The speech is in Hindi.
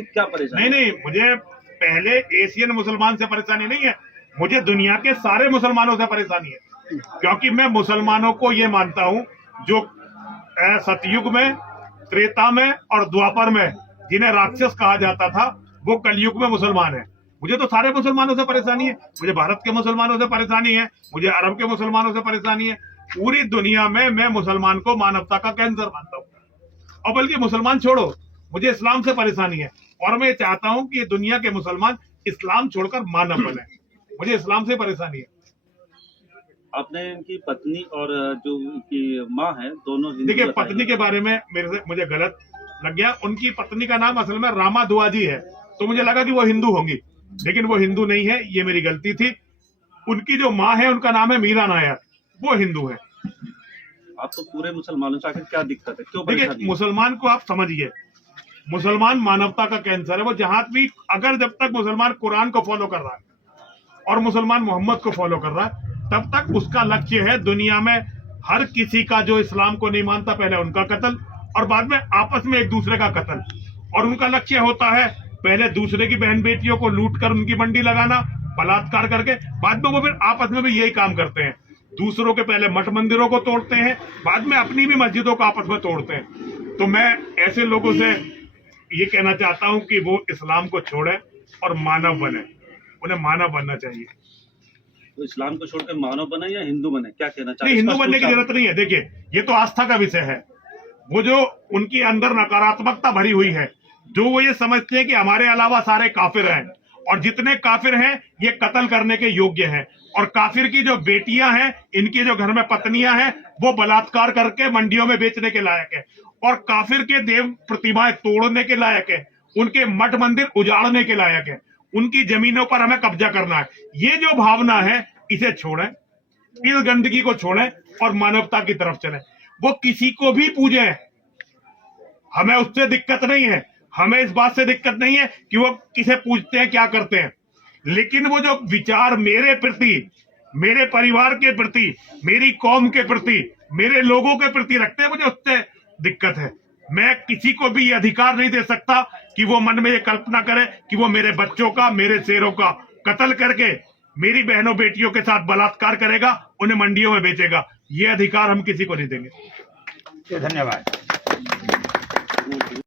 है, क्या परेशानी? नहीं, मुझे पहले एशियन मुसलमान से परेशानी नहीं है, मुझे दुनिया के सारे मुसलमानों से परेशानी है। क्योंकि मैं मुसलमानों को ये मानता हूँ जो सतयुग में, त्रेता में और द्वापर में जिन्हें राक्षस कहा जाता था, वो कलयुग में मुसलमान है। मुझे तो सारे मुसलमानों से परेशानी है, मुझे भारत के मुसलमानों से परेशानी है, मुझे अरब के मुसलमानों से परेशानी है। पूरी दुनिया में मैं मुसलमान को मानवता का कैंसर मानता हूँ। और बल्कि मुसलमान छोड़ो, मुझे इस्लाम से परेशानी है और मैं चाहता हूं कि दुनिया के मुसलमान इस्लाम छोड़कर मानव बने। मुझे इस्लाम से परेशानी है। आपने इनकी पत्नी और जो इनकी माँ है दोनों हिंदू देखिए, बताई। पत्नी के बारे में मुझे गलत लग गया। उनकी पत्नी का नाम असल में रामा दुआजी है, तो मुझे लगा कि वो हिंदू होंगी, लेकिन वो हिंदू नहीं है, ये मेरी गलती थी। उनकी जो माँ है उनका नाम है मीरा नायर, वो हिंदू है। आप तो पूरे मुसलमानों से आखिर क्या दिक्कत है, क्यों देखिए, परेशानी है? मुसलमान को आप समझिए, मुसलमान मानवता का कैंसर है। वो जहां भी, अगर जब तक मुसलमान कुरान को फॉलो कर रहा है और मुसलमान मोहम्मद को फॉलो कर रहा है, तब तक उसका लक्ष्य है दुनिया में हर किसी का जो इस्लाम को नहीं मानता, पहले उनका कत्ल और बाद में आपस में एक दूसरे का कत्ल। और उनका लक्ष्य होता है पहले दूसरे की बहन बेटियों को लूट कर उनकी मंडी लगाना, बलात्कार करके, बाद में वो फिर आपस में भी यही काम करते हैं। दूसरों के पहले मठ मंदिरों को तोड़ते हैं, बाद में अपनी भी मस्जिदों को आपस में तोड़ते हैं। तो मैं ऐसे लोगों से ये कहना चाहता हूं कि वो इस्लाम को छोड़े और मानव बने। उन्हें मानव बनना चाहिए। तो इस्लाम को छोड़कर मानव बने या हिंदू बने, क्या कहना चाहते नहीं, हैं? हिंदू स्पष्ट बनने की रूप से जरूरत नहीं है। देखिए, ये तो आस्था का विषय है। वो जो उनके अंदर नकारात्मकता भरी हुई है, जो वो ये समझते हैं कि हमारे अलावा सारे काफिर हैं और जितने काफिर हैं ये कत्ल करने के योग्य हैं, और काफिर की जो बेटियां हैं, इनकी जो घर में पत्नियां हैं, वो बलात्कार करके मंडियों में बेचने के लायक है, और काफिर के देव प्रतिमाएं तोड़ने के लायक है, उनके मठ मंदिर उजाड़ने के लायक है, उनकी जमीनों पर हमें कब्जा करना है। ये जो भावना है, इसे छोड़ें, इस गंदगी को छोड़ें और मानवता की तरफ चलें। वो किसी को भी पूजे, हमें उससे दिक्कत नहीं है। हमें इस बात से दिक्कत नहीं है कि वो किसे पूजते हैं, क्या करते हैं, लेकिन वो जो विचार मेरे प्रति, मेरे परिवार के प्रति, मेरी कौम के प्रति, मेरे लोगों के प्रति रखते हैं, मुझे उससे दिक्कत है। मैं किसी को भी ये अधिकार नहीं दे सकता कि वो मन में ये कल्पना करे कि वो मेरे बच्चों का, मेरे शेरों का कत्ल करके मेरी बहनों बेटियों के साथ बलात्कार करेगा, उन्हें मंडियों में बेचेगा। ये अधिकार हम किसी को नहीं देंगे। धन्यवाद।